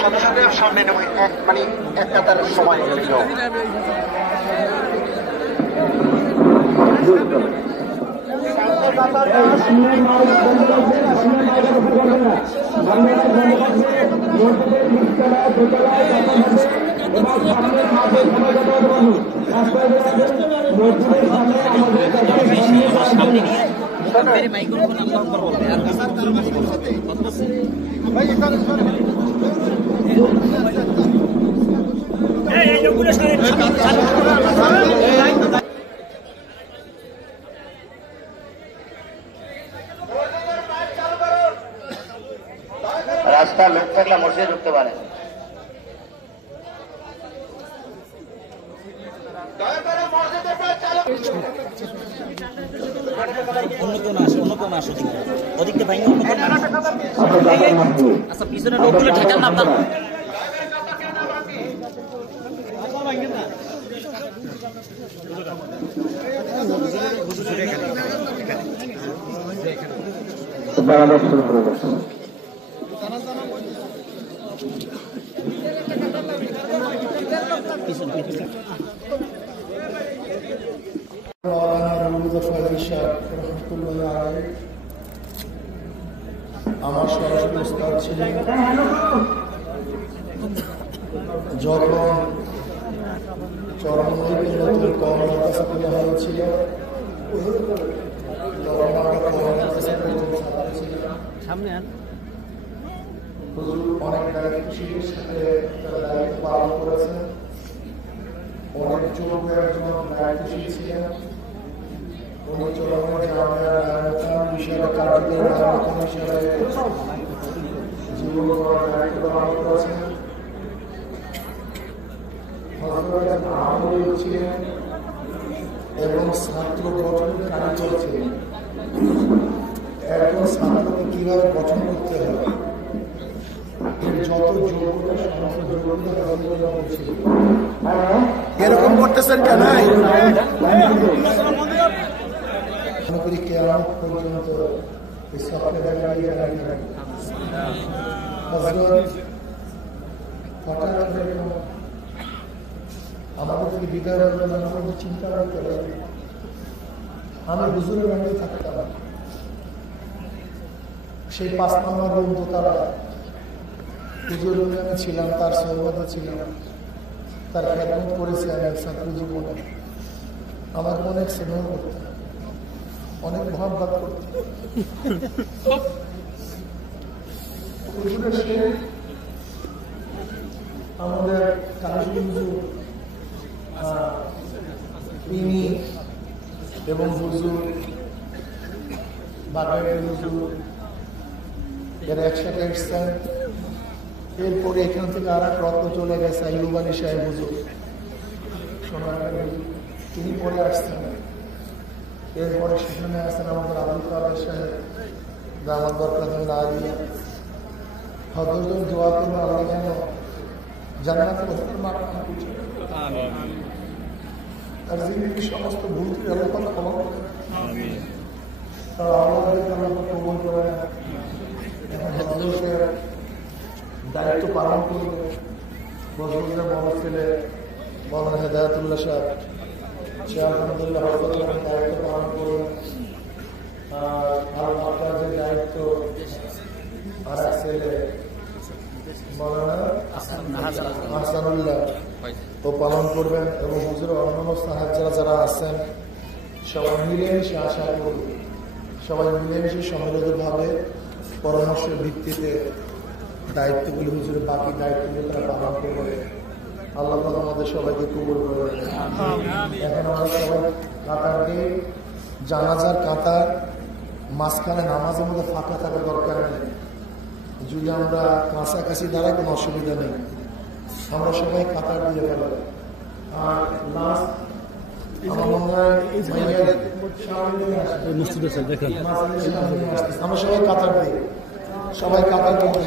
সদস্যদের সামনে মানে একটা তার সময় রাস্তা লোক থাকলে মসজিদে ঢুকতে পারে। আচ্ছা পিছনে লোকগুলো ঠেকান না আপনার। আমার সরাসরি উস্তাদ ছিলেন যখন চরমনৈপুণ্যের করোনার কাছে তুলে হয়েছিল অনেক দায়িত্বশীলের সাথে তারা দায়িত্ব পালন করেছেন। অনেক যুবক একজন দায়িত্বশীল ছিলেন। উনি চরমের হিসেবে কার্যকরী হিসেবে জীবন করার দায়িত্ব পালন করেছেন। ছিলেন এবং ছাত্র গঠনের কারিগর ছিলেন। একজন ছাত্রকে কিভাবে গঠন করতে হবে এর যত যোগ্যতা সমস্ত যোগ্যতা ছিল। এরকম করতেছেন কেন? মনে করি কেয়ামত পর্যন্ত আমাদেরকে বিদায় চিন্তা করতে হবে। আমি হুজুরের বাড়িতে থাকতাম, সেই 5 নম্বর রুম দোতলা হুজুর রুমে আমি ছিলাম, তার সহবতে ছিলাম, তার খেদমত করেছি আমি ছাত্র জীবনে। আমার অনেক স্নেহ করতে, অনেক মহাব্বত করতে। আমাদের কালী হুজুর তিনি এবং হুজুর বাগানের হুজুর এরা একসাথে এসছেন। এরপরে এখান থেকে আর এক রত্ন চলে গেছে আইয়ুব আলী সাহেব হুজুর, তিনি পরে আসছেন। এরপরে সেখানে আসছেন আমাদের আবুল কাদের সাহেব, আমার দরকার আলিয়া। হজরত দোয়া করুন আল্লাহ যেন জান্নাতের আর জিন্দগি সমস্ত ভুল আল্লাহ ক্ষমা করেন, তারা আমাদেরকে আল্লাহ কবুল করেন। হজরতের দায়িত্ব পালন করবে বজরুলের বড় ছেলে মৌলানা হেদায়েতুল্লাহ সাহেব, সে আলহামদুলিল্লাহ হজরতের দায়িত্ব পালন করবেন। আর আপনাদের দায়িত্ব আর এক ছেলে মৌলানা হাসানুল্লাহ ও পালন করবেন। এবং হুজুরের অন্যান্য সাহায্যরা যারা আছেন সবাই মিলেমিশে আশা করবে, সবাই মিলেমিশে সম্মিলিতভাবে পরামর্শের ভিত্তিতে দায়িত্বগুলি হুজুরের বাকি দায়িত্বগুলি তারা পালন করবে। আল্লাহ আমাদের সবাইকে কবুল করবে। এখন আমরা সবাই কাতার দিয়ে জানাজার কাতার মাঝখানে নামাজের মধ্যে ফাঁকা থাকার দরকার নেই। যদি আমরা কাছাকাছি দাঁড়াই কোনো অসুবিধা নেই, আমরা সবাই কাতার দিয়ে ফেলাম। আর লাস্ট আমার মনে হয় আমরা সবাই কাতার দিই, সবাই কাতার করতে